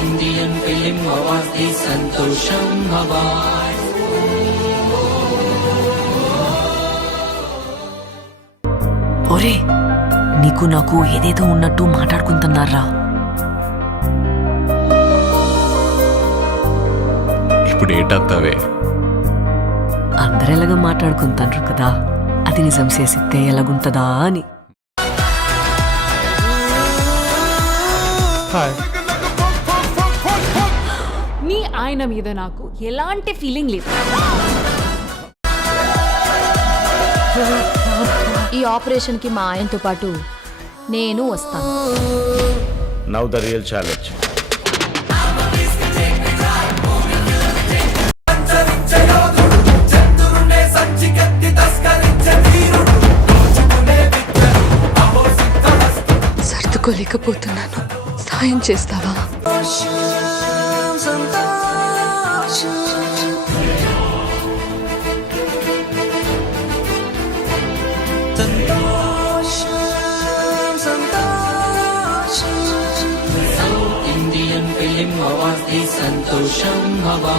Indian సంతోషం award ఒరే నీకు నాకు ఏదేదో ఉన్నట్టు మాట్లాడుకుంటున్నారా? ఇప్పుడు ఏటత్తావే అందరు ఎలాగ మాట్లాడుకుంటారు కదా అది నిజం చేసిస్తే ఎలాగుంటదా అని. మీ ఆయన మీద నాకు ఎలాంటి ఫీలింగ్ లేదు. ఈ ఆపరేషన్కి మా ఆయనతో పాటు నేను వస్తాను. నౌ ద రియల్ ఛాలెంజ్ సర్దుకోలేకపోతున్నాను సాయం చేస్తావా? సంతోషం భవా